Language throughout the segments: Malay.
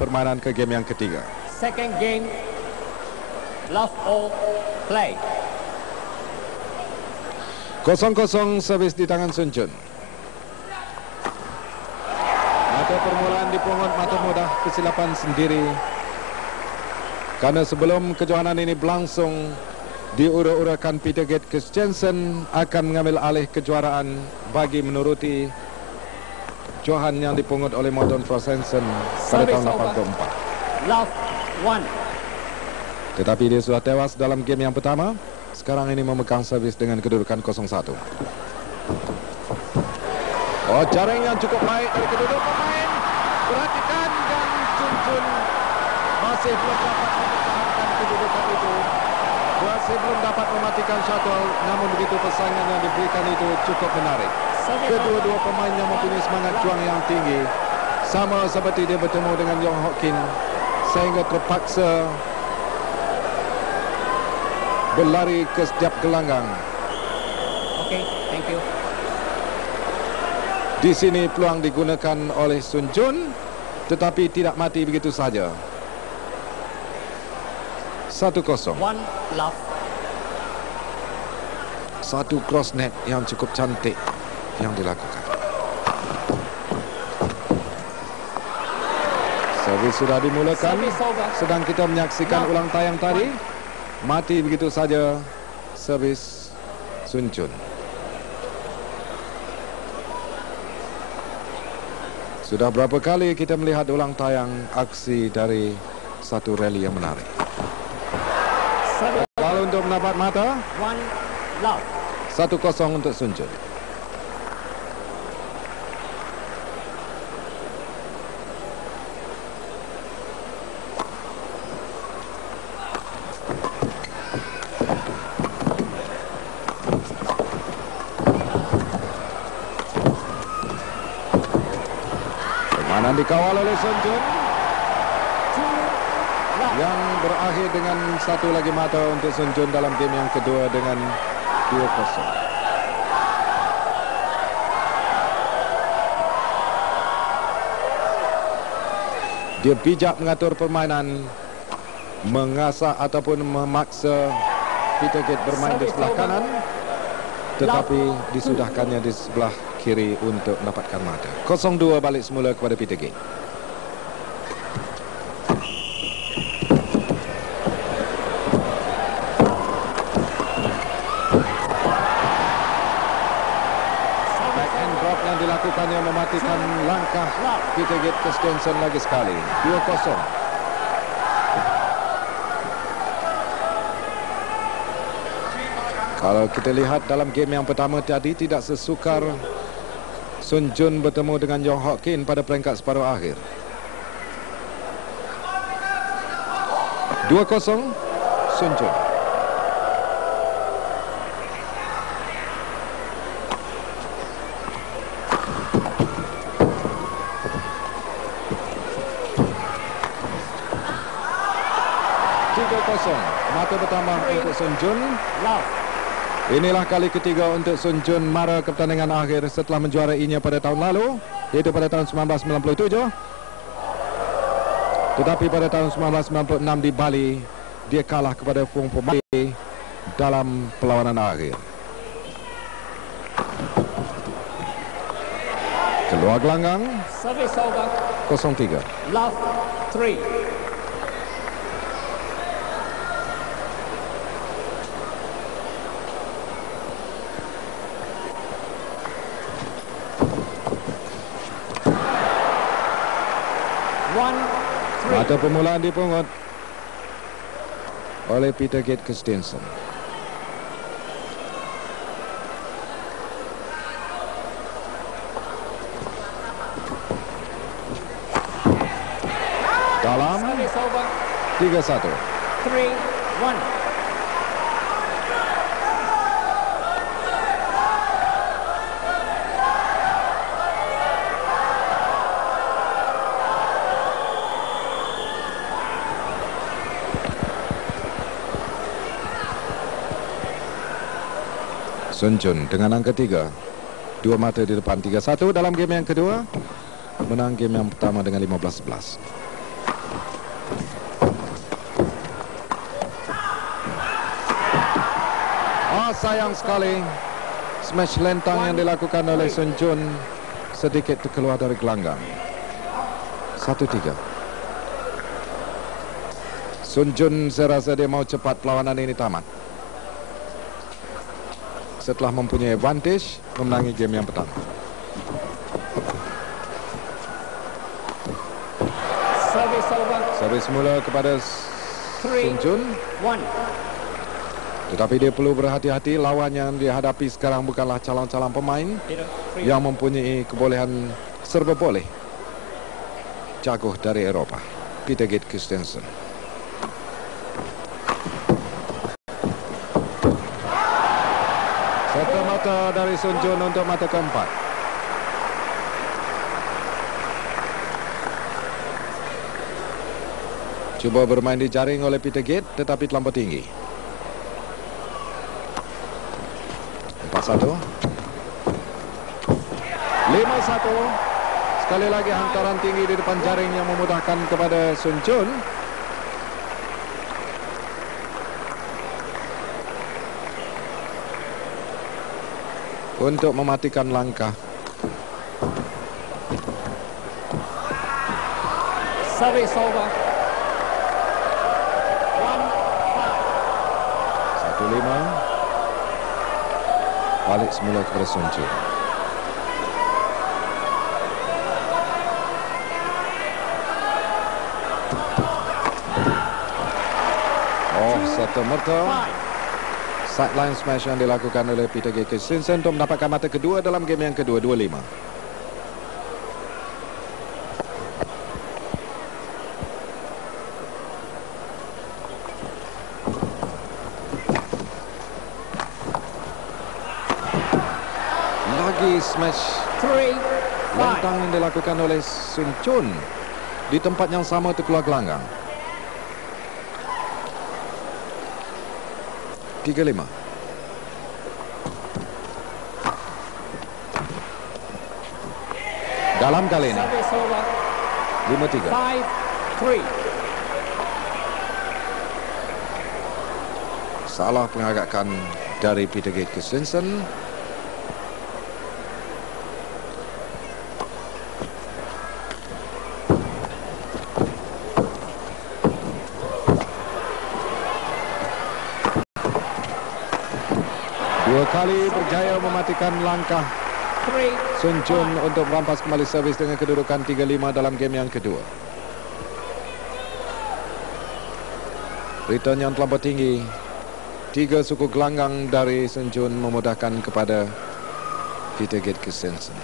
permainan ke game yang ketiga. Second game, love all play. 0-0 servis di tangan Sun Jun. Mata permulaan dipungut, mata mudah kesilapan sendiri. Karena sebelum kejohanan ini berlangsung, diura-urakan Peter Gate Christensen akan mengambil alih kejuaraan bagi menuruti johan yang dipungut oleh Morten Frostensen pada tahun 84. Love 1. Tetapi dia sudah tewas dalam game yang pertama. Sekarang ini memegang servis dengan kedudukan 0-1. Oh, jaring yang cukup baik dari kedua pemain. Perhatikan, dan Sun Jun masih belum dapat mempertahankan kedudukan itu. Masih belum dapat mematikan shuttle, namun begitu persaingan yang diberikan itu cukup menarik. Kedua-dua pemain yang mempunyai semangat juang yang tinggi, sama seperti dia bertemu dengan Yong Hock Kin, sehingga terpaksa berlari ke setiap gelanggang. Okay, thank you. Di sini peluang digunakan oleh Sun Jun, tetapi tidak mati begitu saja. 1-0. 1 love. Satu cross net yang cukup cantik yang dilakukan. Servis sudah dimulakan. Sedang kita menyaksikan ulang tayang tadi. Mati begitu saja servis Sun Jun. Sudah berapa kali kita melihat ulang tayang aksi dari satu rally yang menarik. Kalau untuk mendapat mata, 1 love. 1-0 untuk Sun Jun. Permainan dikawal oleh Sun Jun yang berakhir dengan satu lagi mata untuk Sun Jun dalam game yang kedua dengan 2-0. Dia bijak mengatur permainan, mengasah ataupun memaksa Peter Gate bermain di sebelah kanan, tetapi disudahkannya di sebelah kiri untuk mendapatkan mata. 0-2 balik semula kepada Peter Gate. Backhand drop yang dilakukannya mematikan langkah Peter Gate Christensen lagi sekali. 2-0. Kalau kita lihat dalam game yang pertama tadi, tidak sesukar Sun Jun bertemu dengan Yong Hock Kin pada peringkat separuh akhir. 2-0 Sun Jun. Mata pertama untuk Sun Jun. Inilah kali ketiga untuk Sun Jun mara ke pertandingan akhir setelah menjuarainya pada tahun lalu, iaitu pada tahun 1997. Tetapi pada tahun 1996 di Bali, dia kalah kepada Fung Pemai dalam perlawanan akhir. Keluar gelanggang. 0-3. Love 3. Mata permulaan dipungut oleh Peter Gate Christensen. Dalam 3-1. 3-1. Sun Jun dengan angka 3. 2 mata di depan. 3-1 dalam game yang kedua. Menang game yang pertama dengan 15-11. sayang sekali. Smash lentang yang dilakukan oleh Sun Jun sedikit terkeluar dari gelanggang. 1-3. Sun Jun saya rasa dia mau cepat perlawanan ini tamat. Setelah mempunyai advantage, memenangi game yang pertama. Service over. Servis mula kepada 3, Sun Jun. 1. Tetapi dia perlu berhati-hati. Lawan yang dihadapi sekarang bukanlah calon-calon pemain 0, 3. yang mempunyai kebolehan serba boleh. Jago dari Eropah, Peter Gate Christensen. Serta-merta dari Sun Jun untuk mata keempat. Cuba bermain di jaring oleh Peter Gate tetapi terlampau tinggi. 4-1. 5-1. Sekali lagi hantaran tinggi di depan jaring yang memudahkan kepada Sun Jun. Untuk mematikan langkah. Service over. 1-5. Balik semula kepada Sun Jun. Oh, serta-merta sideline smash yang dilakukan oleh Peter Gate Christensen untuk mendapatkan mata kedua dalam game yang kedua. 2-5. Smash 3, 5. lantang yang dilakukan oleh Sun Jun di tempat yang sama terkeluar gelanggang. 3-5. Dalam kali ini Service over. 5-3. 5, 3. Salah pengagakan dari Peter Gate Christensen. Dua kali berjaya mematikan langkah 3. Sun Jun untuk merampas kembali servis dengan kedudukan 3-5 dalam game yang kedua. Return yang terlampau tinggi. 3 suku gelanggang dari Sun Jun memudahkan kepada Peter Gate Christensen.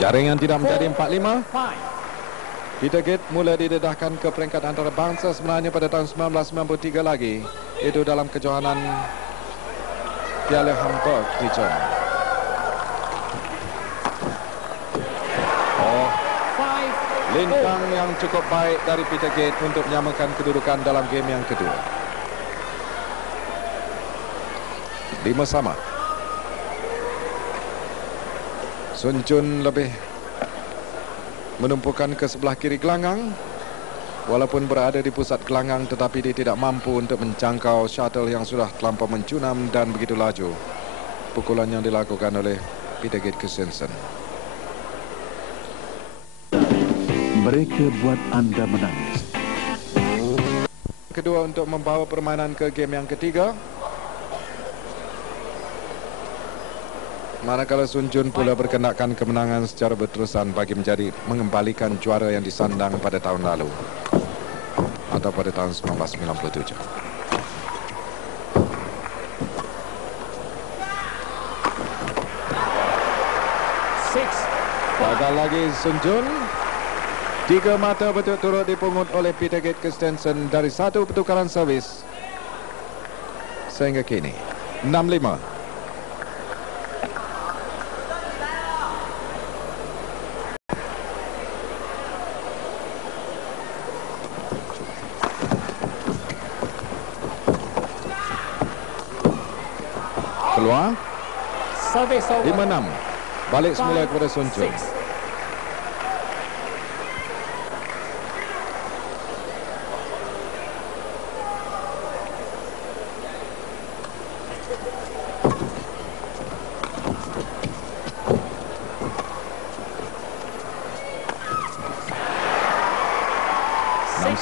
Jaring yang tidak menjadi 4-5. 5. Peter Gate mula didedahkan ke peringkat antara bangsa sebenarnya pada tahun 1993 lagi. Itu dalam kejohanan Piala Hamburg di Jerman. Oh, 5. lintang yang cukup baik dari Peter Gate untuk menyamakan kedudukan dalam game yang kedua. 5 sama. Sun Jun lebih menumpukan ke sebelah kiri gelanggang. Walaupun berada di pusat gelanggang tetapi dia tidak mampu untuk menjangkau shuttle yang sudah terlampau mencunam dan begitu laju. Pukulan yang dilakukan oleh Peter Gate Christensen. Mereka buat anda menangis. Kedua untuk membawa permainan ke game yang ketiga. Manakala Sun Jun pula berkendakan kemenangan secara berterusan bagi menjadi mengembalikan juara yang disandang pada tahun lalu atau pada tahun 1997. Gagal lagi Sun Jun. 3 mata berturut-turut dipungut oleh Peter Gate Christensen dari 1 pertukaran servis sehingga kini 6-5. Keluar 5-6. Balik semula kepada Sun Jun.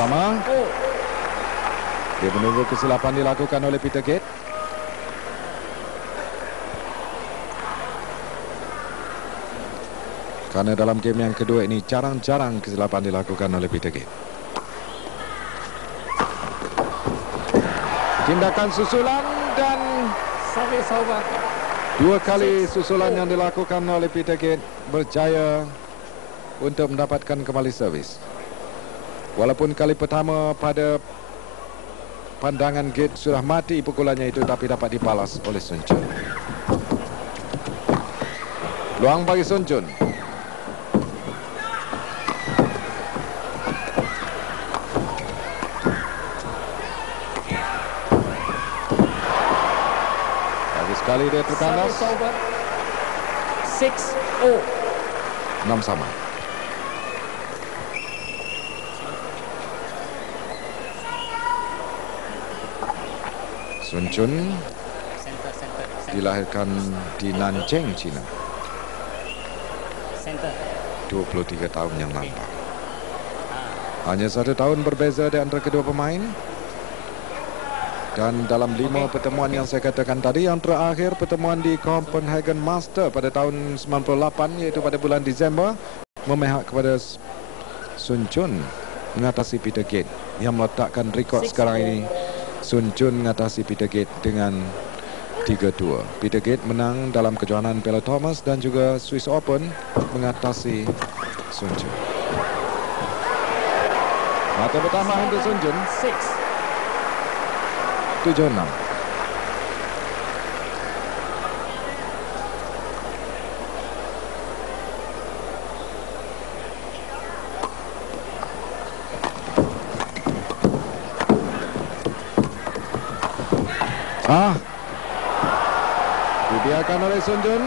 sama. 4. Dia menunggu kesilapan dilakukan oleh Peter Gate. Karena dalam game yang kedua ini jarang-jarang kesilapan dilakukan oleh Peter Gate. Tindakan susulan dan Service over. dua kali susulan yang dilakukan oleh Peter Gate berjaya untuk mendapatkan kembali servis. Walaupun kali pertama pada pandangan Gate sudah mati pukulannya itu, tapi dapat dibalas oleh Sun Chun. Peluang bagi Sun Chun. Bagus sekali dia terkandas. Service over. 6-0. 6 sama. Sun Chun dilahirkan di Nanjing, China. 23 tahun yang lampau. Hanya 1 tahun berbeza di antara kedua pemain. Dan dalam 5 pertemuan yang saya katakan tadi, yang terakhir pertemuan di Copenhagen Master pada tahun 98, iaitu pada bulan Disember, memihak kepada Sun Chun mengatasi Peter Gate, yang meletakkan rekod sekarang ini. Sun Chun mengatasi Peter Gate dengan 3-2. Peter Gate menang dalam kejuaraan Piala Thomas dan juga Swiss Open mengatasi Sun Chun. Mata pertama untuk Sun Chun 7-6. Dibiarkan oleh Sun Chun.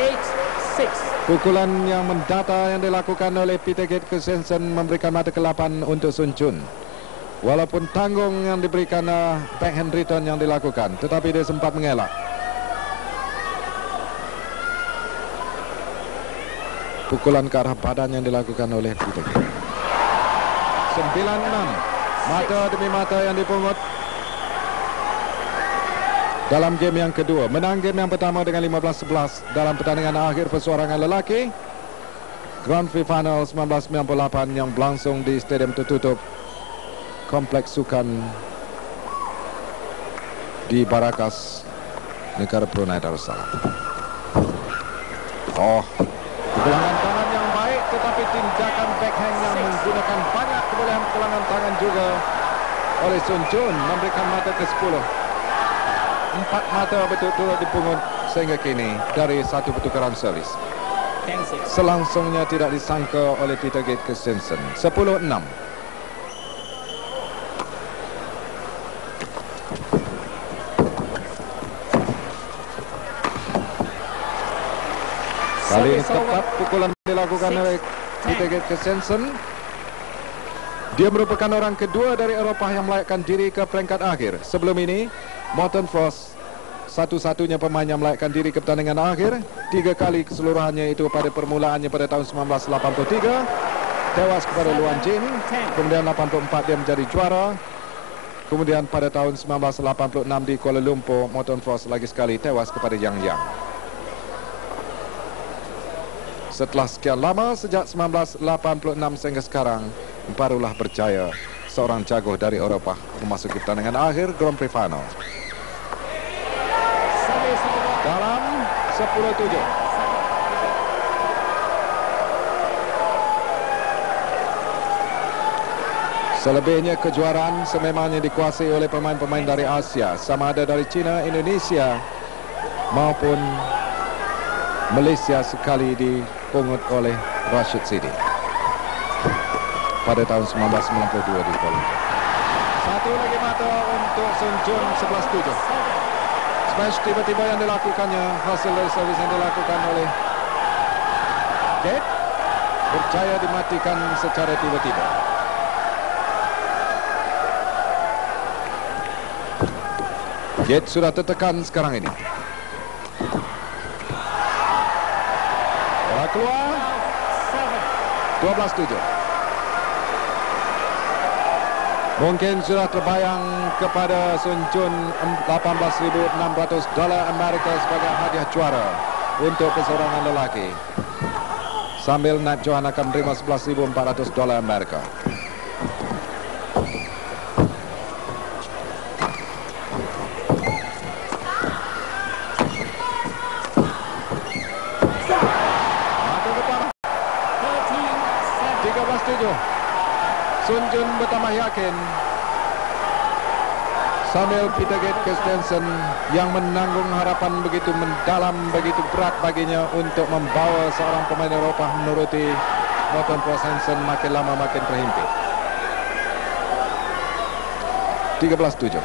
8-6. Pukulan yang mendata yang dilakukan oleh Peter Gate Christensen memberikan mata ke-8 untuk Sun Chun. Walaupun tanggung yang diberikan backhand return yang dilakukan, tetapi dia sempat mengelak. Pukulan ke arah badan yang dilakukan oleh Peter Gate. 9-6. Mata demi mata yang dipungut dalam game yang kedua. Menang game yang pertama dengan 15-11 dalam pertandingan akhir perseorangan lelaki Grand Prix Final 1998 yang berlangsung di stadium tertutup Kompleks Sukan di Barakas, negara Brunei Darussalam. Pukulan tangan yang baik, tetapi tindakan backhand yang menggunakan banyak kebolehan pukulan tangan juga oleh Sun Chun memberikan mata ke-10. 4 mata betul-betul dipungut sehingga kini dari 1 pertukaran servis. 10-6. Selangsungnya tidak disangka oleh Peter Gate Christensen. 10-6. Kali ini tepat pukulan dilakukan oleh Peter Gate Christensen. Dia merupakan orang kedua dari Eropah yang melayakkan diri ke peringkat akhir. Sebelum ini, Morten Frost satu-satunya pemain yang melayakkan diri ke pertandingan akhir. 3 kali keseluruhannya itu pada permulaannya pada tahun 1983. Tewas kepada Luan Jin. Kemudian 84 dia menjadi juara. Kemudian pada tahun 1986 di Kuala Lumpur, Morten Frost lagi sekali tewas kepada Yang Yang. Setelah sekian lama, sejak 1986 sehingga sekarang, barulah berjaya seorang jago dari Eropah memasuki pertandingan akhir Grand Prix Final. Dalam 10-7. Selebihnya kejuaraan sememangnya dikuasai oleh pemain-pemain dari Asia, sama ada dari China, Indonesia maupun Malaysia sekali dipungut oleh Rashid Sidi pada tahun 1992 di Kuala Lumpur. Satu lagi mata untuk Sun Chun 11-7. Smash tiba-tiba yang dilakukannya, hasil dari servis yang dilakukan oleh Gate berjaya dimatikan secara tiba-tiba. Gate sudah tertekan sekarang ini. Bola keluar. 12-7. Mungkin sudah terbayang kepada Sun Jun $18,600 Amerika sebagai hadiah juara untuk perseorangan lelaki. Sambil Nat Johan akan menerima $11,400 Amerika. Mata bertambah 13-7. Sun Jun bertambah yakin. Sambil Peter Gate Christensen yang menanggung harapan begitu mendalam, begitu berat baginya untuk membawa seorang pemain Eropah menuruti Morten Poos Hansen makin lama makin terhimpit. 13-7.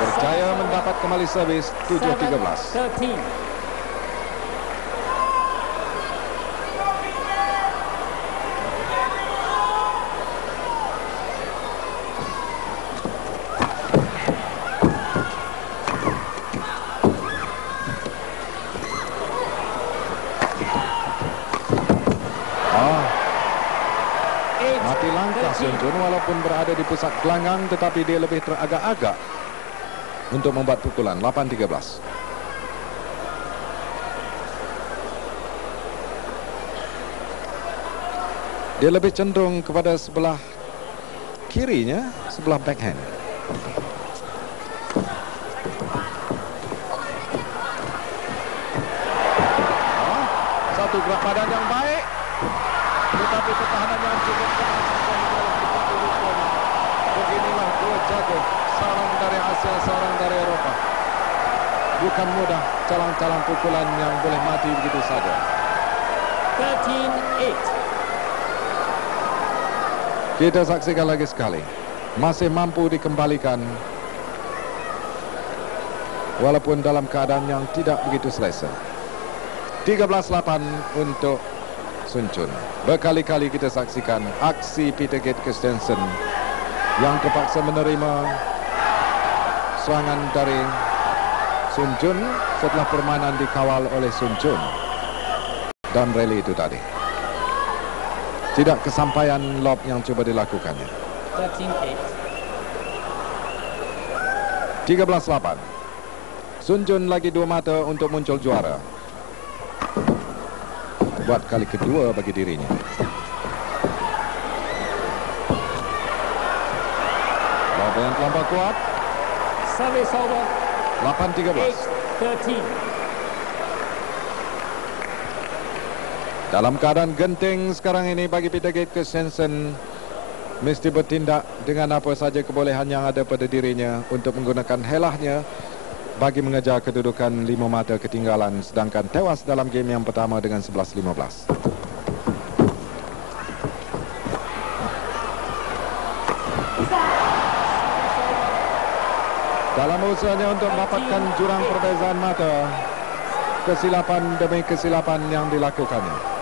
Berjaya mendapat kembali servis 7-13. 13. Mati langkah Sun Jun walaupun berada di pusat gelanggang, tetapi dia lebih teragak-agak untuk membuat pukulan. 8-13. Dia lebih cenderung kepada sebelah kirinya, sebelah backhand. Satu gerak badan yang baik, tetapi pertahanan yang cukup keras. Beginilah dua jago, seorang dari Asia, seorang dari Eropa. Bukan mudah calang-calang pukulan yang boleh mati begitu saja. 13-8. Kita saksikan lagi sekali. Masih mampu dikembalikan walaupun dalam keadaan yang tidak begitu selesa. 13-8 untuk Sun Jun. Berkali-kali kita saksikan aksi Peter Gate Christensen yang terpaksa menerima serangan dari Sun Jun setelah permainan dikawal oleh Sun Jun dan rally itu tadi. Tidak kesampaian lob yang coba dilakukannya. 13-8. 13-8. Sun Jun lagi dua mata untuk muncul juara. Buat kali kedua bagi dirinya. Lob yang terlampau kuat. Service over. 8-13. 8-13. Dalam keadaan genting sekarang ini bagi Peter Gate Christensen, mesti bertindak dengan apa saja kebolehan yang ada pada dirinya untuk menggunakan helahnya bagi mengejar kedudukan 5 mata ketinggalan, sedangkan tewas dalam game yang pertama dengan 11-15. Dalam usahanya untuk mendapatkan jurang perbezaan mata, kesilapan demi kesilapan yang dilakukannya.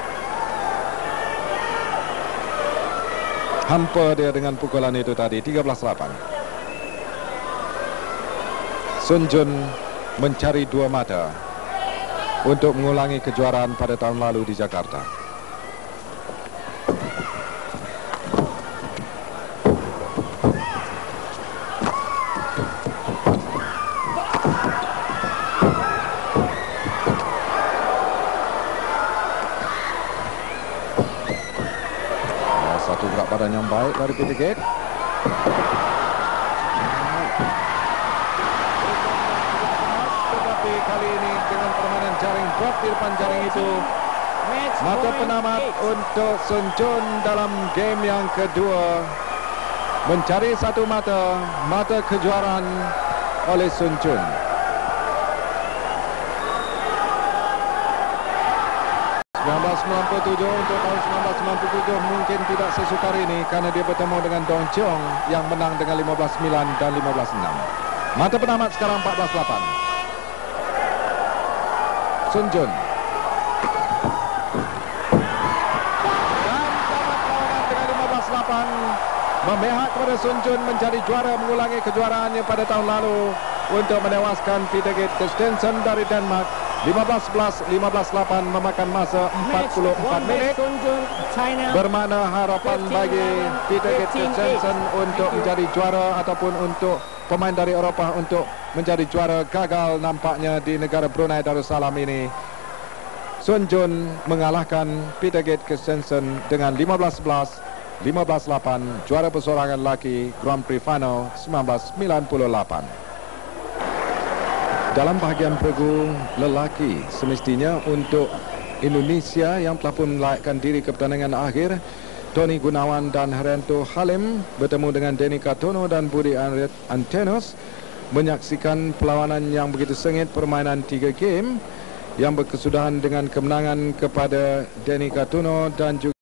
Hampa dia dengan pukulan itu tadi. 13-8. Sun Jun mencari dua mata untuk mengulangi kejuaraan pada tahun lalu di Jakarta. Satu gerak badan yang baik dari Peter Gate. Tetapi kali ini dengan permainan jaring drop di depan jaring itu, mata penamat untuk Sun Jun dalam game yang kedua. Mencari satu mata, mata kejuaraan oleh Sun Jun. Untuk tahun 1997 mungkin tidak sesukar ini karena dia bertemu dengan Dong Cheong yang menang dengan 15-9 dan 15-6. Mata penamat sekarang 14-8. Sun Jun. Dan tamat lawan dengan 15-8. Memihak kepada Sun Jun menjadi juara, mengulangi kejuaraannya pada tahun lalu untuk menewaskan Peter Gate Christensen dari Denmark 15-11, 15-8 memakan masa 44 minit. Bermakna harapan bagi Peter Christensen untuk menjadi juara ataupun untuk pemain dari Eropah untuk menjadi juara gagal nampaknya di negara Brunei Darussalam ini. Sun Jun mengalahkan Peter Christensen dengan 15-11, 15-8 juara persorangan lelaki Grand Prix Final 1998. Dalam bahagian pergu lelaki, semestinya untuk Indonesia yang telah pun melayakkan diri ke pertandingan akhir, Tony Gunawan dan Haryanto Halim bertemu dengan Denny Katono dan Budi Antenos menyaksikan perlawanan yang begitu sengit, permainan 3 game yang berkesudahan dengan kemenangan kepada Denny Katono dan juga